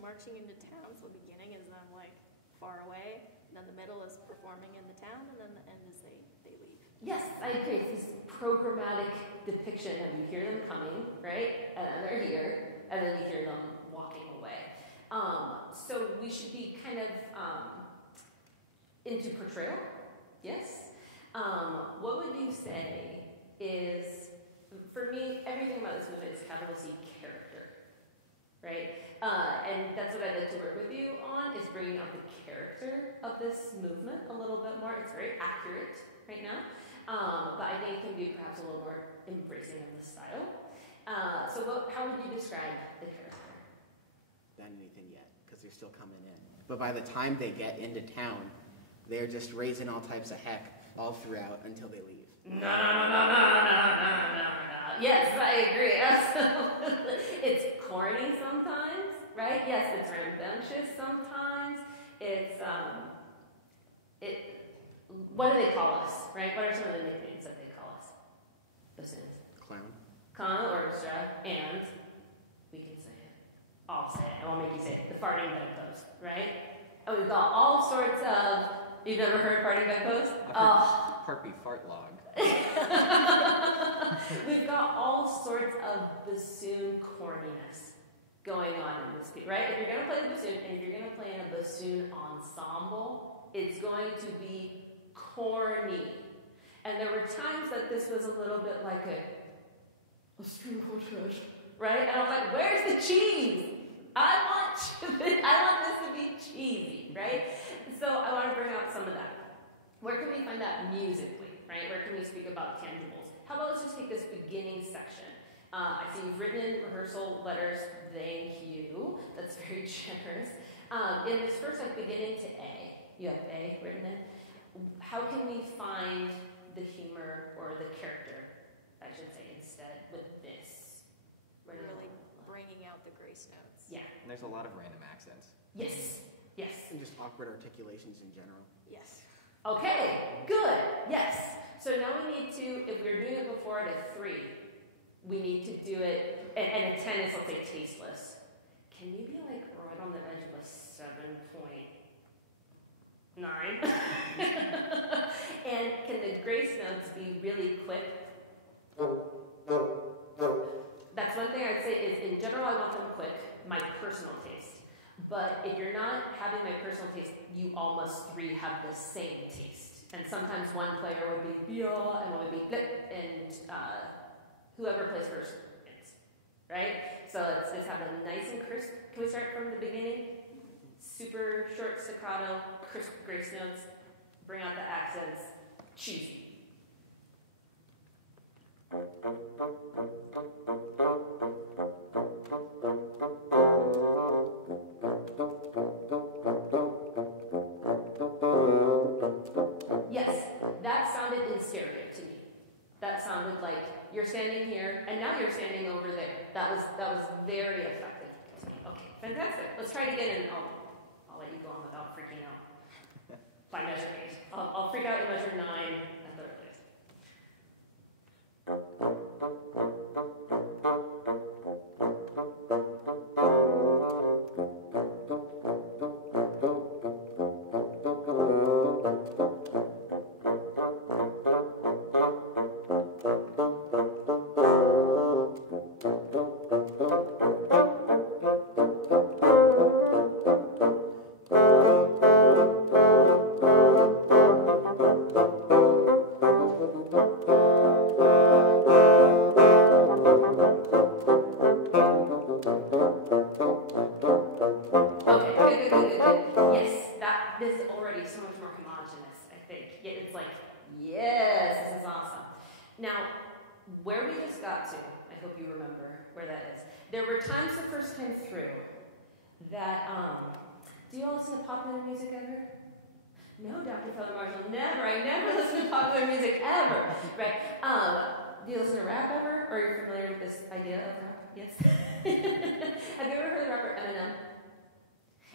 Marching into town, so the beginning is them like far away, then the middle is performing in the town, and then the end is they leave. Yes, I agree. It's this programmatic depiction of you hear them coming, right? And then they're here, and then you hear them walking away. So we should be kind of into portrayal, yes? What would you say is, for me, everything about this movement is capital C character, right? And that's what I'd like to work with you on, is bringing out the character of this movement a little bit more. It's very accurate right now, but I think it can be perhaps a little more embracing of the style. So how would you describe the character? Not anything yet, because they're still coming in. But by the time they get into town, they're just raising all types of heck all throughout until they leave. No. Yes, I agree. Absolutely. It's corny sometimes, right? Yes, it's rambunctious sometimes. It's what do they call us, right? What are some of the nicknames that they call us? Bassoons. Clown. Clown orchestra, and we can say it. I'll say it. I'll make you say it, the farting bedpost, right? And we've got all sorts of, you've never heard farting bedpost? Oh. Harpy fart log. We've got all sorts of bassoon corniness going on in this piece, right? If you're going to play the bassoon, and if you're going to play in a bassoon ensemble, it's going to be corny. And there were times that this was a little bit like a string quartet, right? And I was like, where's the cheese? I want this to be cheesy, right? So I want to bring out some of that. Where can we find that musically, right? Where can we speak about tangibles? How about let's just take this beginning section. I see you've written in rehearsal letters, thank you. That's very generous. In this first, like, beginning to A, you have A written in. How can we find the humor or the character, I should say, instead with this? Really bringing out the grace notes. Yeah. And there's a lot of random accents. Yes. Yes. And just awkward articulations in general. Yes. Okay, good. Yes. So now we need to, if we were doing it before at a 3, we need to do it, and a 10 is, let's say, tasteless. Can you be like right on the edge of a 7.9? And can the grace notes be really quick? That's one thing I'd say is, in general, I want them quick, my personal taste. But if you're not having my personal taste, you all must 3 have the same taste. And sometimes one player would be yeah, and one would be blip, and whoever plays first wins, right? So let's just have them nice and crisp. Can we start from the beginning? Super short staccato, crisp grace notes, bring out the accents, cheesy. Yes, that sounded in stereo to me. That sounded like you're standing here, and now you're standing over there. That was very effective to me. Okay, fantastic. Let's try it again, and I'll let you go on without freaking out. By measure 8. I'll freak out in measure 9 at the earliest. Do you all listen to popular music ever? No, Dr. Feather Marshall, never. I never listen to popular music ever. Right? Do you listen to rap ever? Or are you familiar with this idea of rap? Yes. Have you ever heard the rapper Eminem?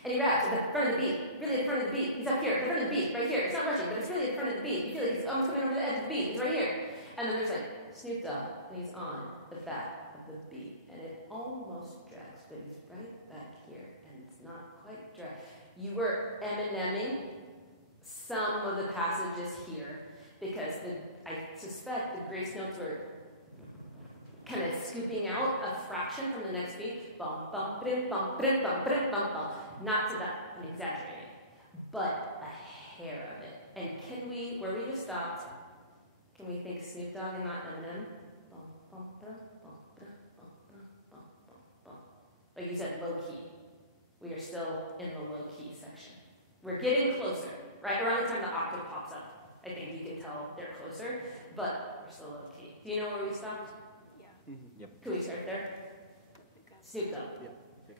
And he raps at the front of the beat, really at the front of the beat. He's up here, at the front of the beat, right here. It's not rushing, but it's really at the front of the beat. You feel like he's almost coming over the edge of the beat. It's right here. And then there's like Snoop Dogg, and he's on the back of the beat. And it almost drags, but he's right back here. And it's not quite drag. You were Eminemming some of the passages here because I suspect the grace notes were kind of scooping out a fraction from the next beat. Bum, bum, brim, bum, brim, bum, brim, bum, bum. Not to that, I'm exaggerating, but a hair of it. And can we, where we just stopped, can we think Snoop Dogg and not Eminem? Bum, bum, bum, bum, bum, bum, bum, bum, bum. Like you said, low key. We are still in the low-key section. We're getting closer, right? Around the time the octave pops up, I think you can tell they're closer, but we're still low-key. Do you know where we stopped? Yeah. Mm-hmm. Yep. Can we start there? Snoop Dogg. Yep. Pick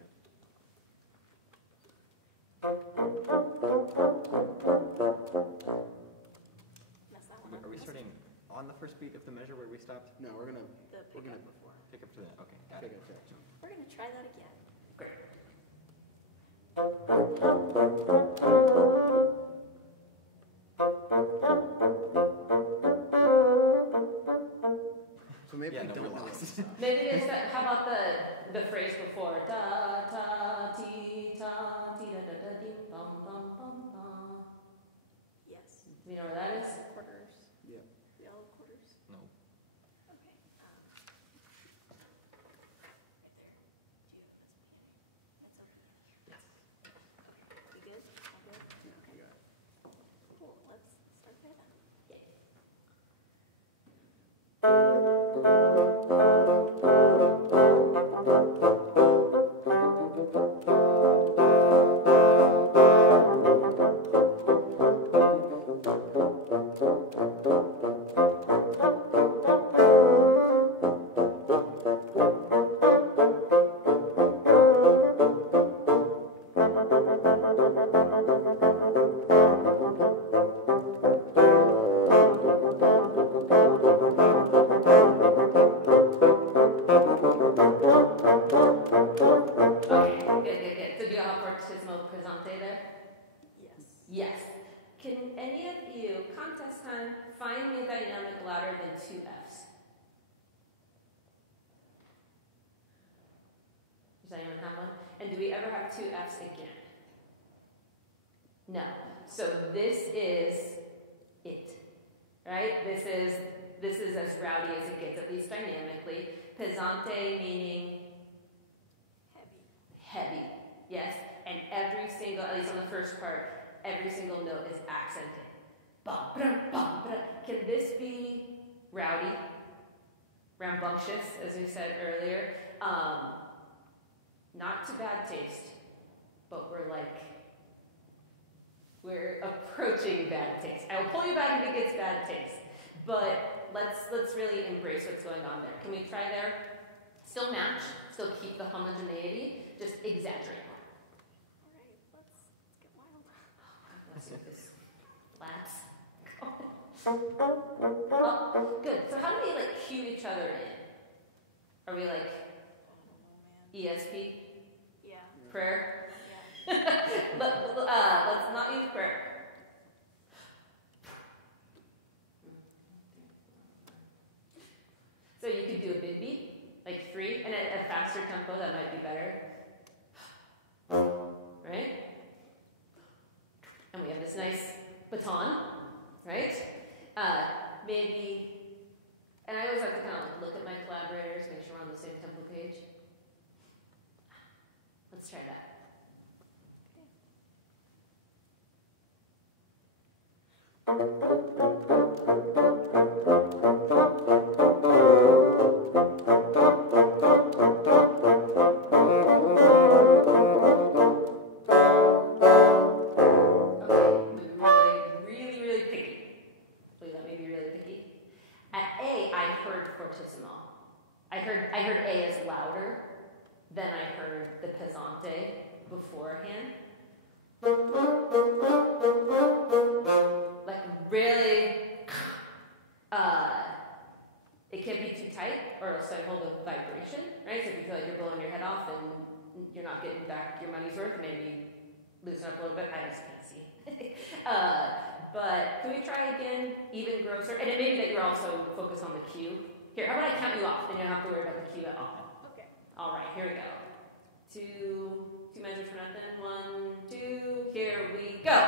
Are we starting on the first beat of the measure where we stopped? No, we're gonna Pick up before. Pick up to that. Okay, got pick it. up to We're gonna try that again. Great. So maybe Yeah, we no, don't we're know. lost. Maybe it's how about the phrase before? Ta ta ti ta ti da da da ding bum bum bum bum. Yes. Do you know where that is? Quarters. Yeah. The all quarters. No. Okay. Right there. Do you have this beginning? That's over here. Yes. We good? All good? Yeah, we got it. Cool. Let's start there then. Good. So do you have fortissimo presente there? Yes. Yes. Can any of you, contest time, find me a dynamic louder than two Fs? Does anyone have one? And do we ever have two Fs again? No. So this is it, right? This is as rowdy as it gets, at least dynamically. Pesante meaning heavy, yes. And every single, at least on the first part, every single note is accented. Bum, brum, bum, brum. Can this be rowdy, rambunctious, as we said earlier? Not to bad taste, but we're approaching bad taste. I will pull you back if it gets bad taste, but let's really embrace what's going on there. Can we try there? Still match, still keep the homogeneity, just exaggerate. All right. Let's get wild. Let's do this. Laps. Oh, good. So how do we cue each other in? Are we I don't know, man. ESP? Yeah. Prayer? Yeah. Let's not use prayer. So you could do a big beat, like 3, and at a faster tempo, that might be better. Right? And we have this nice baton, right? Maybe, and I always like to kind of look at my collaborators, make sure we're on the same tempo page. Let's try that. Really picky. Please let me be really picky. At A, I heard fortissimo. I heard A as louder than I heard the pesante beforehand. Like really, it can't be too tight or else I hold a vibration, right? So if you feel like you're blowing your head off and you're not getting back your money's worth, maybe loosen up a little bit. I just can't see. But can we try again, even grosser? And it may be that you're also focused on the cue. Here, how about I count you off and you don't have to worry about the cue at all. Okay. All right, here we go. Two measures for nothing. 1, 2, here we go.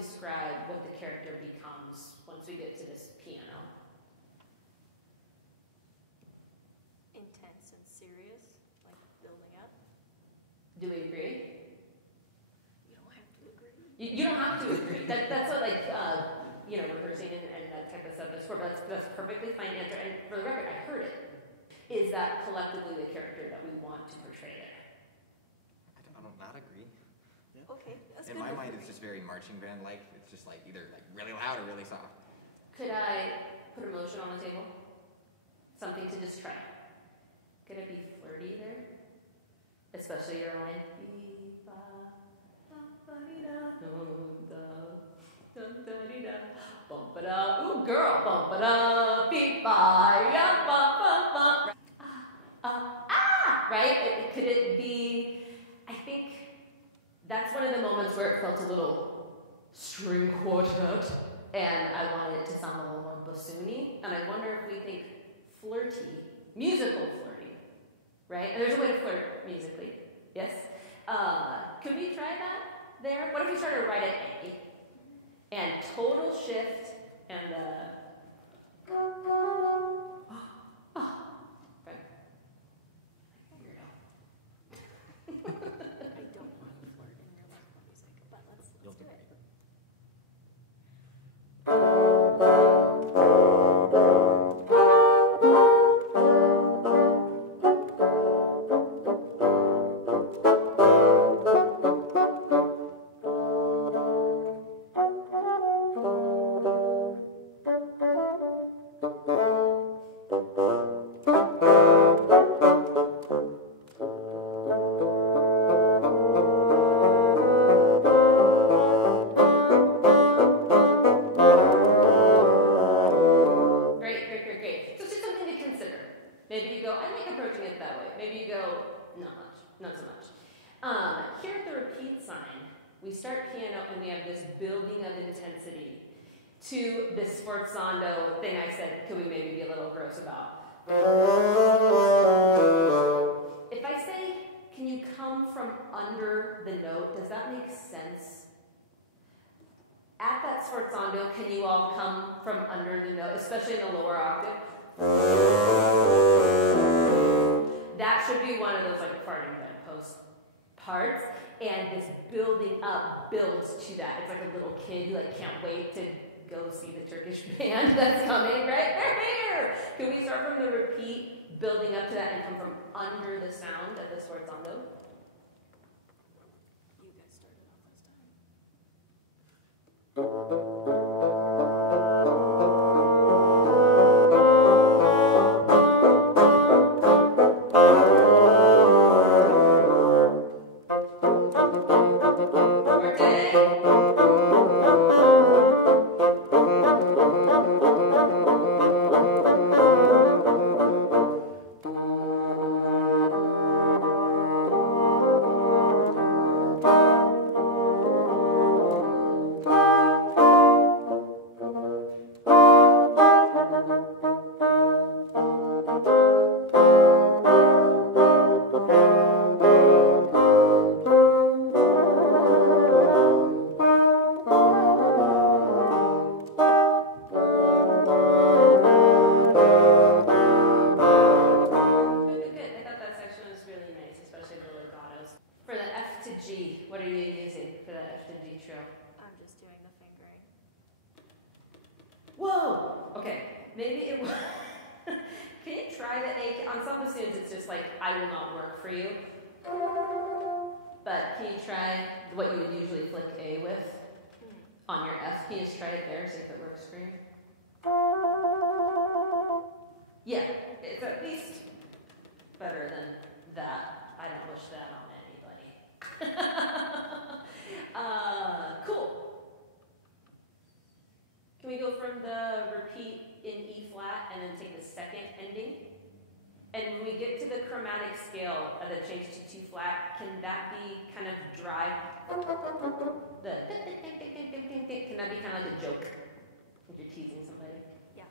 Describe what the character becomes once we get to this piano. Intense and serious, like building up. Do we agree? You don't have to agree. You don't have to agree. That's what rehearsing and that type of stuff is for. But that's perfectly fine answer. And for the record, I heard it. Is that collectively the character that we want to portray there? I don't not agree. Okay, that's In good. my mind, it's just very marching band-like. It's just like either like really loud or really soft. Could I put emotion on the table? Something to just try. Could it be flirty there? Especially your line. Ooh, girl. Right? Could it be? I think that's one of the moments where it felt a little string quartet, and I wanted it to sound a little more bassoony. And I wonder if we think flirty, musical flirty, right? And there's a way to flirt musically, yes? Could we try that there? What if we started right at A, and total shift, and right? I don't want to flirt in real life music, but let's do it. To this sforzando thing I said, could we maybe be a little gross about? If I say, can you come from under the note, does that make sense? At that sforzando, can you all come from under the note, especially in the lower octave? That should be one of those like farting bedpost parts, and this building up builds to that. It's like a little kid who like can't wait to go see the Turkish band that's coming, right? They're here! Can we start from the repeat, building up to that, and come from under the sound at the sforzando? You guys started off this time. Can that be kind of like a joke if you're teasing somebody? Yeah.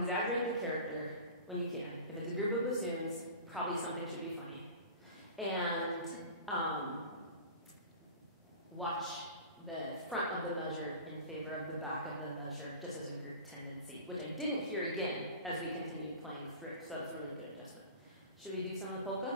exaggerate the character when you can. If it's a group of bassoons, probably something should be funny. And watch the front of the measure in favor of the back of the measure, just as a group tendency, which I didn't hear again as we continued playing through, so that's a really good adjustment. Should we do some of the polka?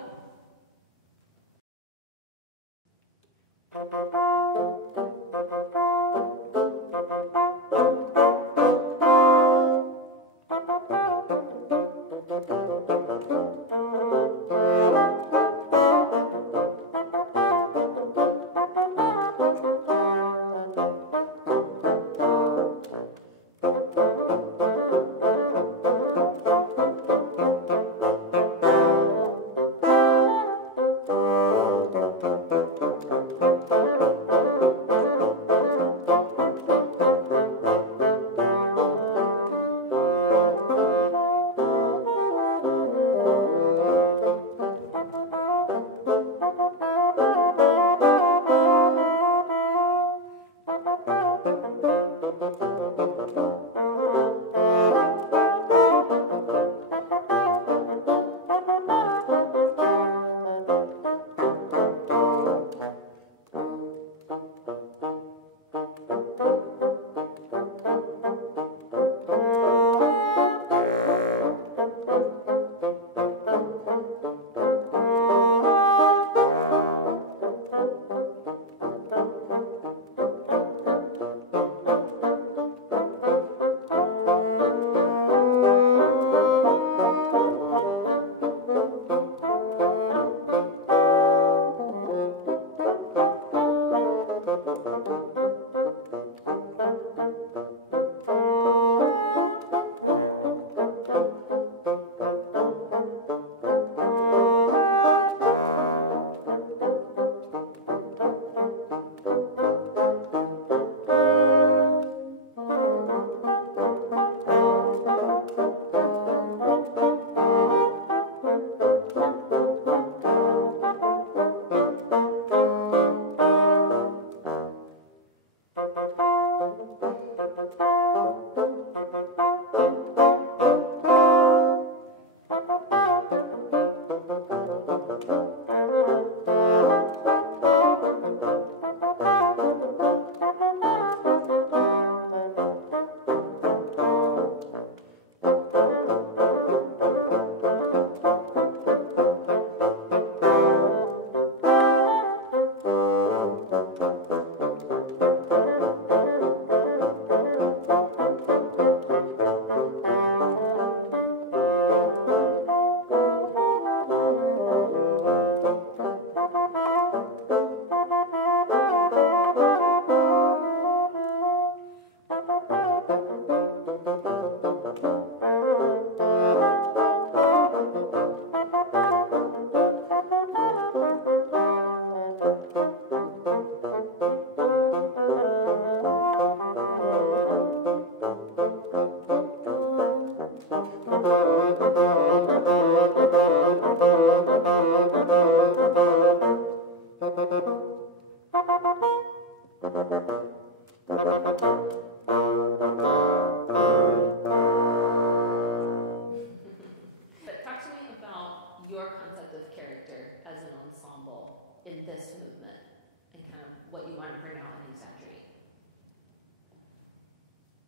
In this movement, and kind of what you want to bring out and exaggerate.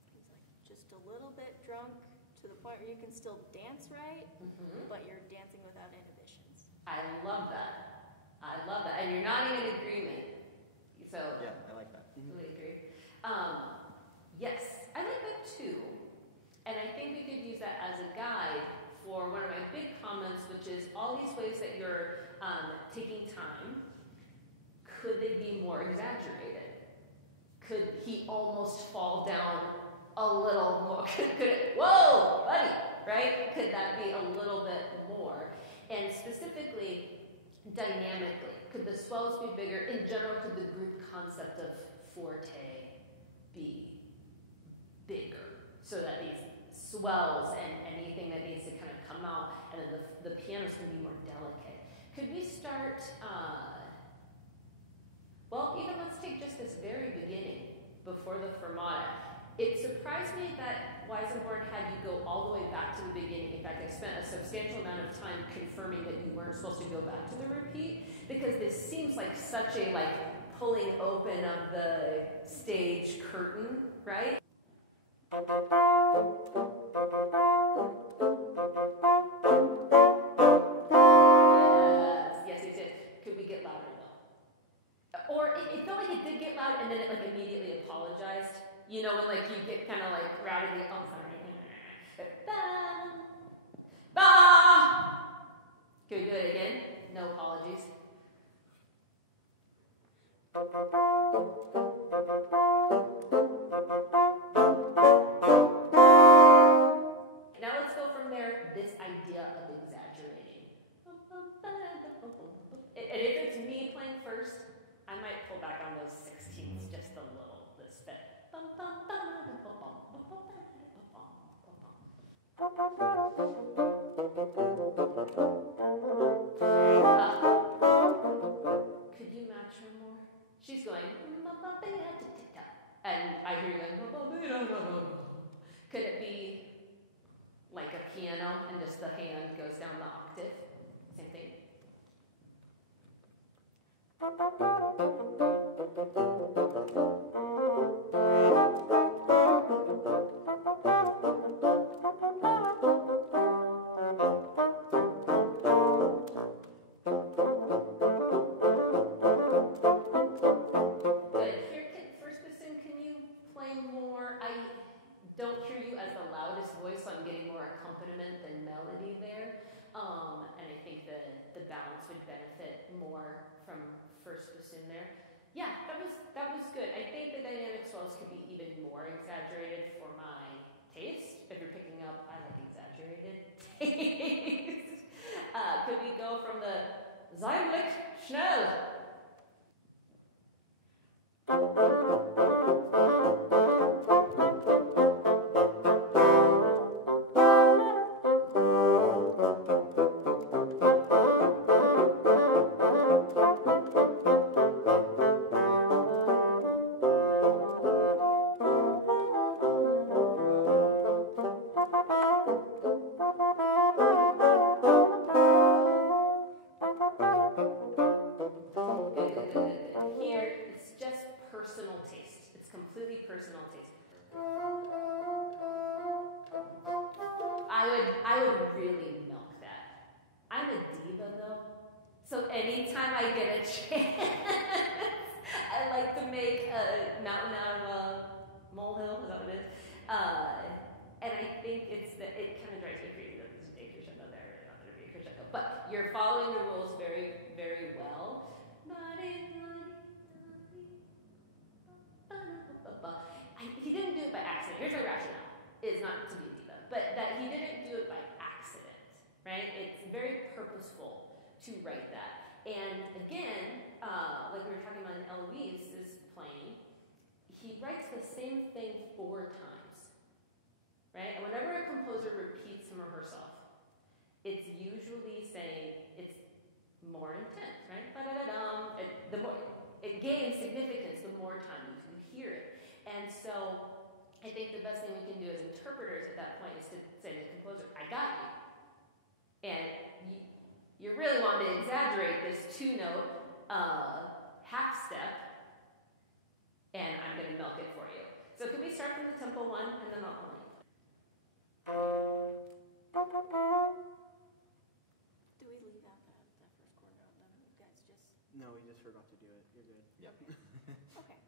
He's like just a little bit drunk to the point where you can still dance right, but you're dancing without inhibitions. I love that. I love that. And you're nodding in agreement. So yeah, I like that. Totally agree. Yes, I like that too. And I think we could use that as a guide for one of my big comments, which is all these ways that you're taking time. Could they be more exaggerated? Could he almost fall down a little more? Could it, whoa, buddy, right? Could that be a little bit more? And specifically, dynamically, could the swells be bigger? In general, could the group concept of forte be bigger? So that these swells and anything that needs to kind of come out, and then the piano's can be more delicate. Could we start, well, even let's take just this very beginning, before the fermata. It surprised me that Weissenborn had you go all the way back to the beginning. In fact, I spent a substantial amount of time confirming that you weren't supposed to go back to the repeat, because this seems like such a pulling open of the stage curtain, right? Yes. Could we get louder though? Or it felt like it did get loud and then it immediately apologized. You know, when you get kind of rowdy, oh, sorry. Ba! Can we do it again? No apologies. Now let's go from there, this idea of exaggerating. And if it's me playing first, I might pull back on those 16ths just a little, this bit. Could you match her more? She's going, and I hear you going, could it be like a piano and just the hand goes down the octave? Same thing. First bassoon there. Yeah, that was good. I think the dynamic swells could be even more exaggerated for my taste. If you're picking up, I like exaggerated taste. Could we go from the Zeimlich schnell? I would really milk that. I'm a diva though, so anytime I get a chance, I like to make a mountain out of a molehill. Is that what it is? And I think it kind of drives me crazy that there's a day crescendo there, not going to be a crescendo. But you're following the rules very, very well. He didn't do it by accident. Here's my rationale. It's not to be a diva, but that he didn't do it by accident, right? It's very purposeful to write that. And again, like we were talking about in Eloise's playing, he writes the same thing 4 times, right? And whenever a composer repeats him or herself, it's usually saying it's more intense, right? The more it gains significance the more time you hear it. And so I think the best thing we can do as interpreters at that point is to say to the composer, I got you. And you really want to exaggerate this 2-note half step, and I'm going to milk it for you. So could we start from the tempo 1 and then I'll play? Do we leave out that first quarter of them? You guys just... No, we just forgot to do it. You're good. Yep. Okay.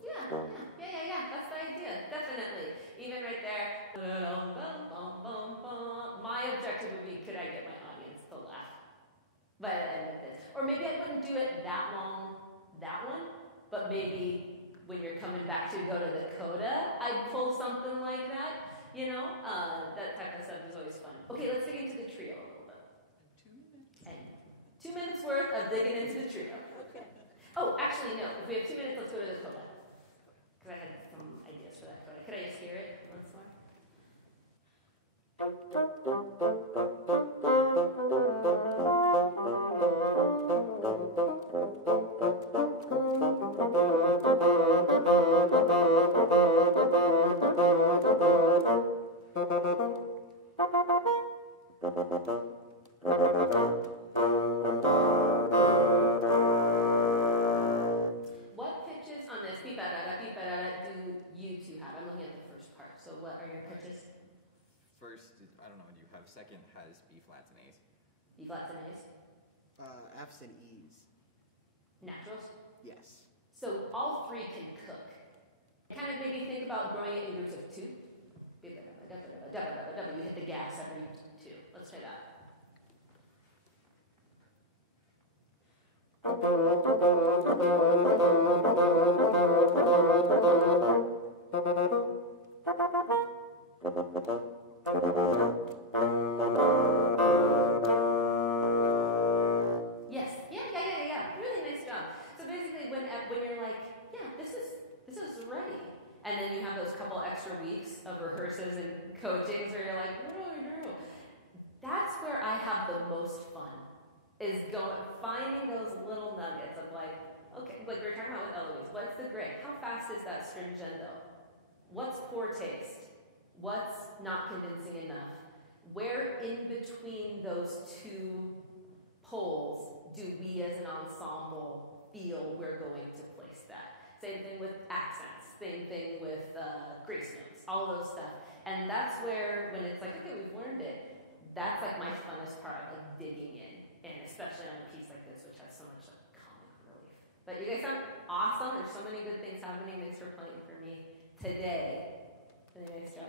Yeah. That's the idea. Definitely. Even right there. My objective would be, could I get my audience to laugh by the end of this? Or maybe I wouldn't do it that long, that one, but maybe when you're coming back to go to the coda, I'd pull something like that, you know? That type of stuff is always fun. Okay, let's dig into the trio a little bit. 2 minutes. And 2 minutes worth of What pitches on this beep-a-da-da, do you two have? I'm looking at the first part. So what are your pitches? First, I don't know what you have. Second has B flats and A's. B flats and A's? F's and E's. Naturals? Yes. So all three can cook. Kind of maybe think about growing it in groups of two. Beep-a-da-da-da-da-da-da-da-da. You hit the gas every two. Let's try that. Yes. Yeah. Really nice job. So basically, when you're like, yeah, this is ready, and then you have those couple extra weeks of rehearsals and coachings where you're like, what do I do? That's where I have the most fun. Is finding those little nuggets of like, okay, like we were talking about with Eloise, what's the grit? How fast is that stringendo? What's poor taste? What's not convincing enough? Where in between those two poles do we as an ensemble feel we're going to place that? Same thing with accents, same thing with grace notes, all those stuff. And that's where, when it's like, okay, we've learned it, that's like my funnest part, like digging in. And especially on a piece like this, which has so much like comic relief. But you guys sound awesome. There's so many good things happening. Thanks for playing for me today. Really nice job.